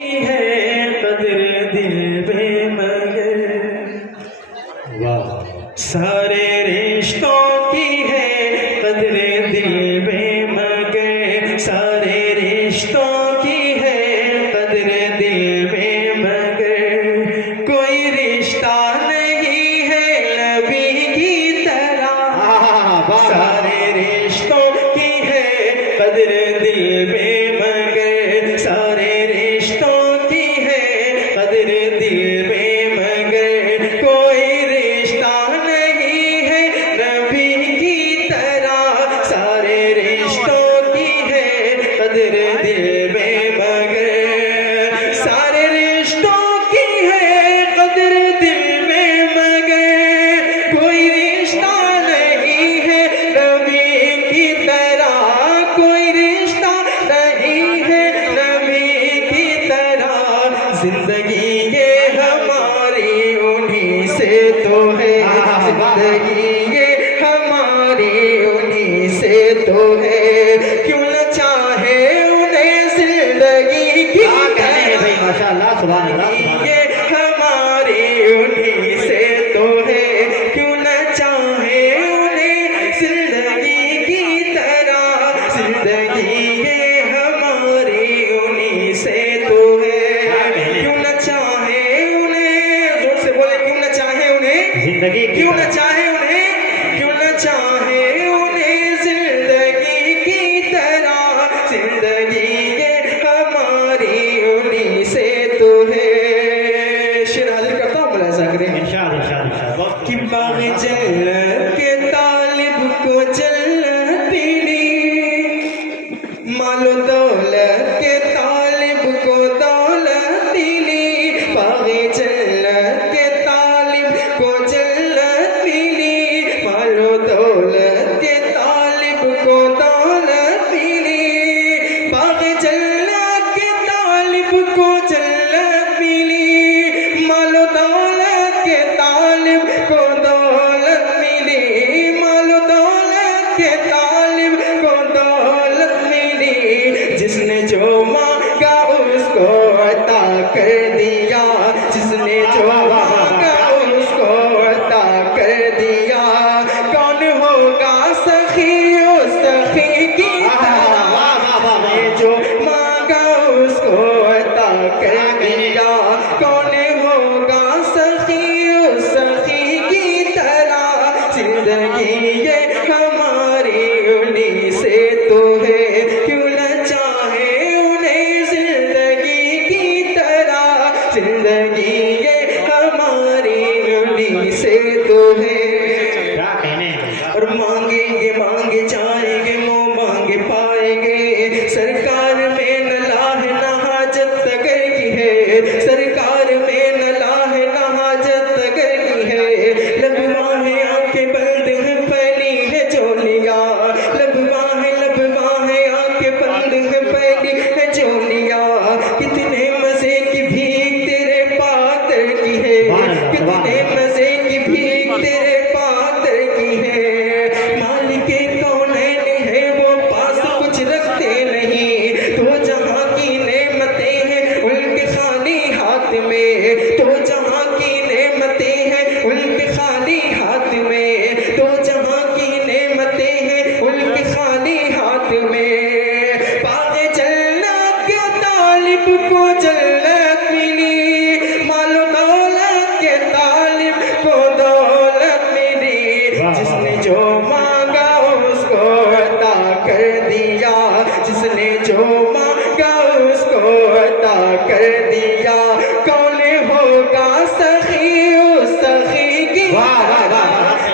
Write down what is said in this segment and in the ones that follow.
है कदर दिल बेमगर, सारे रिश्तों की है कदर दिल बेमगर, सारे रिश्तों की है कदर दिल बेमगर। कोई रिश्ता नहीं है नबी की तरह, सारे रिश्तों की है कदर दिल बेमगर, सारे रिश्तों की है कदर दिल बेमगर। कोई रिश्ता नहीं है नबी की तरह, सारे रिश्तों की है कदर दिल बेमगर, सारे रिश्तों की है कदर दिल बेमगर। कोई रिश्ता नहीं है नबी की तरह, कोई रिश्ता नहीं है नबी की तरह। जिंदगी ये हमारी उन्हीं से तो है, जिंदगी ये हमारी उन्हीं से तो है। क्यों न चाहे उन्हें जिंदगी की तरह, माशाअल्लाह सुभान अल्लाह। ये हमारी उन्हीं से तो है। क्यों न चाहे उन्हें जिंदगी की तरह, जिंदगी ये हमारी उन्हीं से तो है। क्यों न चाहे उन्हें, जोर से बोले, क्यों न चाहे उन्हें जिंदगी क्यों न चाहे उन्हें, क्यों न चाहे उन्हें जिंदगी की तरह, जिंदगी ये हमारी उन्हीं से तो है। शेर हाजिर करता हूँ, बोला ऐसा करें कि बाग जन्नत के तालिब को जन्नत मिली, मालो दौलत के तालिब को दौलत मिली। बाग जन्नत के तालिब को जन्नत मिली, मालो दौलत के तालिब को दौलत मिली। बाग जन्नत के तालिब को जन्नत मिली, मालो दौलत के तालिब को दौलत मिली, मालो दौलत के तालिब को दौलत मिली। जिसने जो मांगा उसको अता कर दिया, जिसने जो मांगा उसको अता कर दिया। कौन होगा सखी उस सखी की तरह, जिसने जो मांगा उसको अता कर दिया। कौन होगा सखी उस सखी की तरह, जिंदगी ये हमारी उन्हीं से तो है। क्यों न चाहे उन्हें जिंदगी की तरह, जिंदगी ये हमारी उन्हीं से तो है। क्या कहने हैं? और मांगेंगे मांगे जाएंगे, मुँह मांगे पाएंगे। सरकार में न लाह न हाजत तगर की है, सरकार में न लाह न हाजत तगर की है। लबवाहें आंखें बंद हैं फैली है चोलियाँ, लबवाहें आंखें बंद हैं फैली है चोलियाँ। कितने मजे की भीख तेरे पातर की है, कितने मजे की भीख तेरे पातर की है। मालिके कौनैन है वो पास कुछ रखते नहीं, तो जहाँ की नेमतें हैं उनके खाली हाथ में, तो जहाँ की नेमतें हैं उनके खाली हाथ में, तो जहाँ की नेमतें हैं उनके खाली हाथ में। पागे जन्नत के तालिब को जन्नत मिली, मालो दौलत के तालिब को दौलत मिली। जिसने जो मांगा उसको अता कर दिया, जिसने जो मांगा उसको अता कर दिया। कौन होगा सखी उस सखी की तरह,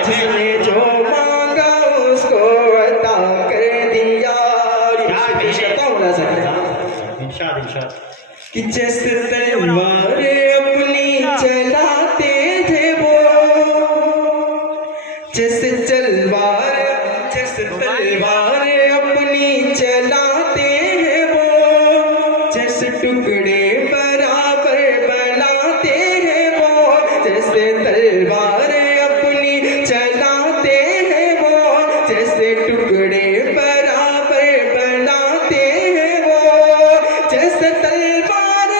जिसने जो मांगा उसको अता कर दिया। पेश करता हूँ, बोला सकते इरशाद कि जैसे तलवार अपनी चलाते थे वो, जैसे तलवार अपनी चलाते हैं वो, जैसे टुकड़े बराबर बनाते हैं वो, जैसे तलवार अपनी चलाते हैं वो, जैसे टुकड़े बराबर बनाते हैं वो, जैसे तलवार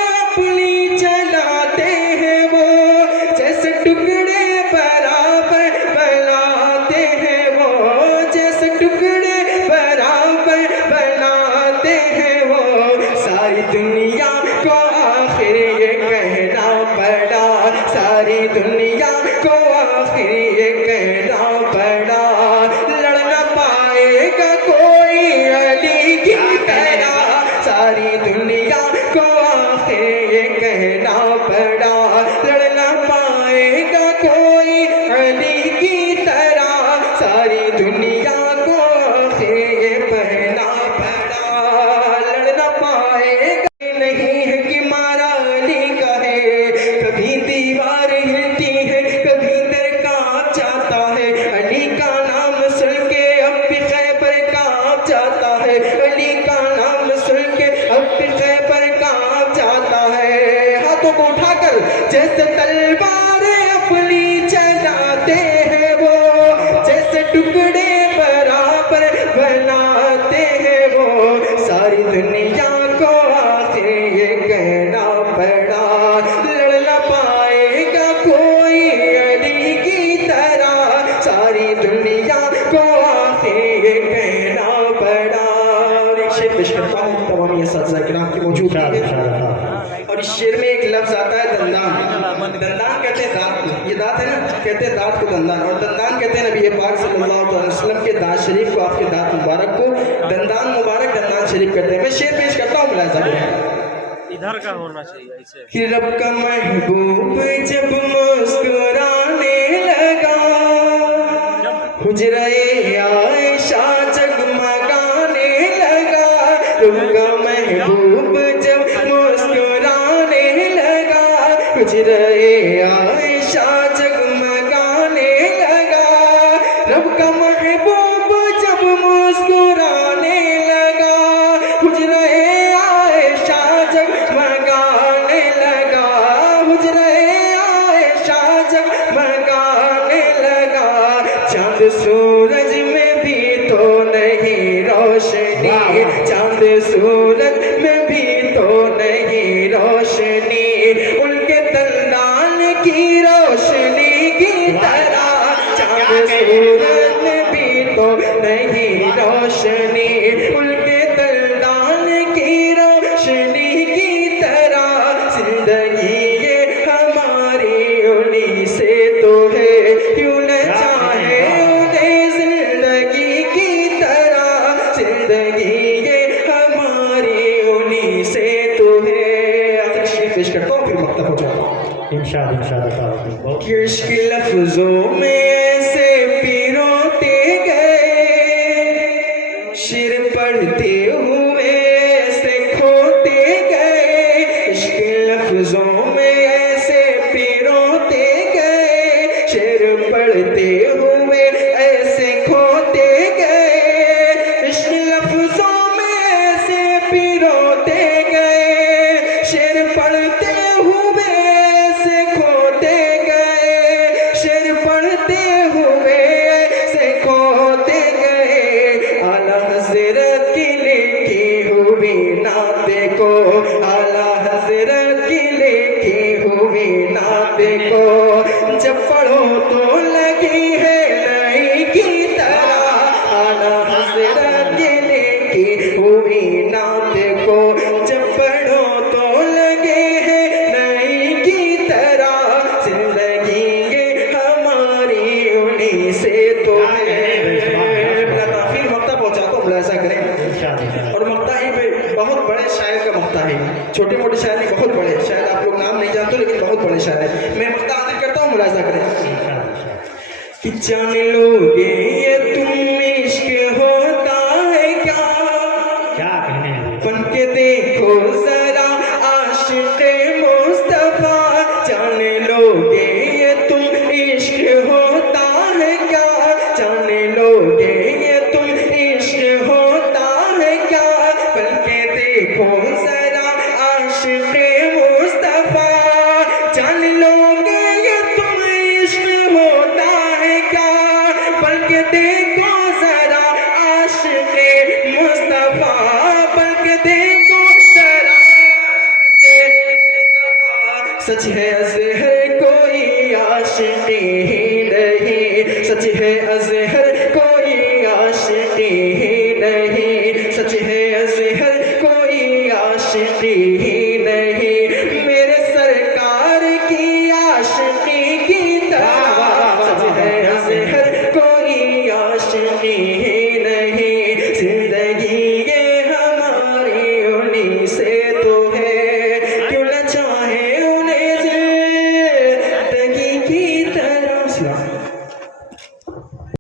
हाथों को उठाकर जैसे तलवार अपनी चलाते हैं वो, जैसे टुकड़े बराबर बनाते हैं वो, सारी दुनिया को आखिर ये कहना पड़ा, लड़ न पाएगा कोई अली की तरह, सारी दुनिया को आखिर ये कहना पड़ा। और एक शेर पेश करता हूँ, तमाम ये साथी-किराम की मौजूद है। और इस शेर में एक लफ्ज आता है दंदान। दंदान कहते हैं दांत को, ये दांत है ना, कहते हैं दांत को दंदान, और दंदान कहते हैं नबी पाक सल्लल्लाहु अलैहि वसल्लम के दांत शरीफ को, आपके दांत मुबारक को दंदान मुबारक दंदान शरीफ कहते हैं। मैं शेर पेश करता हूँ, मुलाज़ा करें। इधर का होना चाहिए ऐसे। कि रब का महबूब जब मुस्कुराने लगा, हुजरे आयशा जगमगाने लगा, रब का महबूब जब मुस्कुराने लगा, हुजरे आयशा जगमगाने लगा, रब का महबूब जब मुस्कुराने लगा, हुजरे आयशा जगमगाने लगा, हुजरे आयशा जगमगाने लगा, चांद सूरज में भी तो नहीं रोशनी, चांद सूरज में भी तो नहीं रोशनी, उनके दंदान की रोशनी की तरह, चांद सूरज में भी तो नहीं रोशनी, उनके दंदान की रोशनी की तरह, जिंदगी ये हमारी उन्हीं से तो है, क्यों न चाहे उन्हें जिंदगी की तरह, जिंदगी ये हमारी उन्हीं से तो है। आखिर शेर पेश करता हूँ, फिर मक्तब हो जाता हूँ। इंशाअल्लाह कि इश्क लफ्जों में ऐसे पिरोते गए, शेर पढ़ते हुए ऐसे खोते गए, इश्क लफ्जों में ऐसे पिरोते गए, शेर पढ़ते हुए ऐसे खोते गए, इश्क लफ्जों में ऐसे पिरोते गए, शेर पढ़ते हुए ऐसे खोते गए, शेर पढ़ते हुए ऐसे खोते गए, आला हज़रत की लिखी हुई नाते को, आला हज़रत की लिखी हुई नाते को, जब पढ़ो तो लगी है नई की तरह, आला हज़रत की लिखी हुई नाते को, जब पढ़ो तो लगे है नई की तरह, जिंदगी ये हमारी उन्हीं से तो है। फिर मक्ता पहुंचाता हूँ, मुलाज़ा करें। और मक्ता ही पे बहुत बड़े शायर का मक्ता है, छोटे मोटे शायर नहीं, बहुत बड़े, शायद आप लोग नाम नहीं जानते लेकिन बहुत बड़े शायर है। मैं मक्ता हासिल करता हूँ, मुलाज़ा करें। कि जान लोगे ये तुम इश्क होता है क्या, क्या कहने हैं? बन के देखो जरा आशिक़े मुस्तफा, जान लोगे ये तुम इश्क होता है क्या, जान लोगे ये तुम इश्क होता है क्या, बन के देखो जरा आशिक़े मुस्तफा, जान लोगे ये तुम इश्क होता है क्या, बन के देखो जरा आशिक़े मुस्तफा, बन के देखो जरा सच है अज़हर कोई आशिक़ी ही नहीं, सच है अज़हर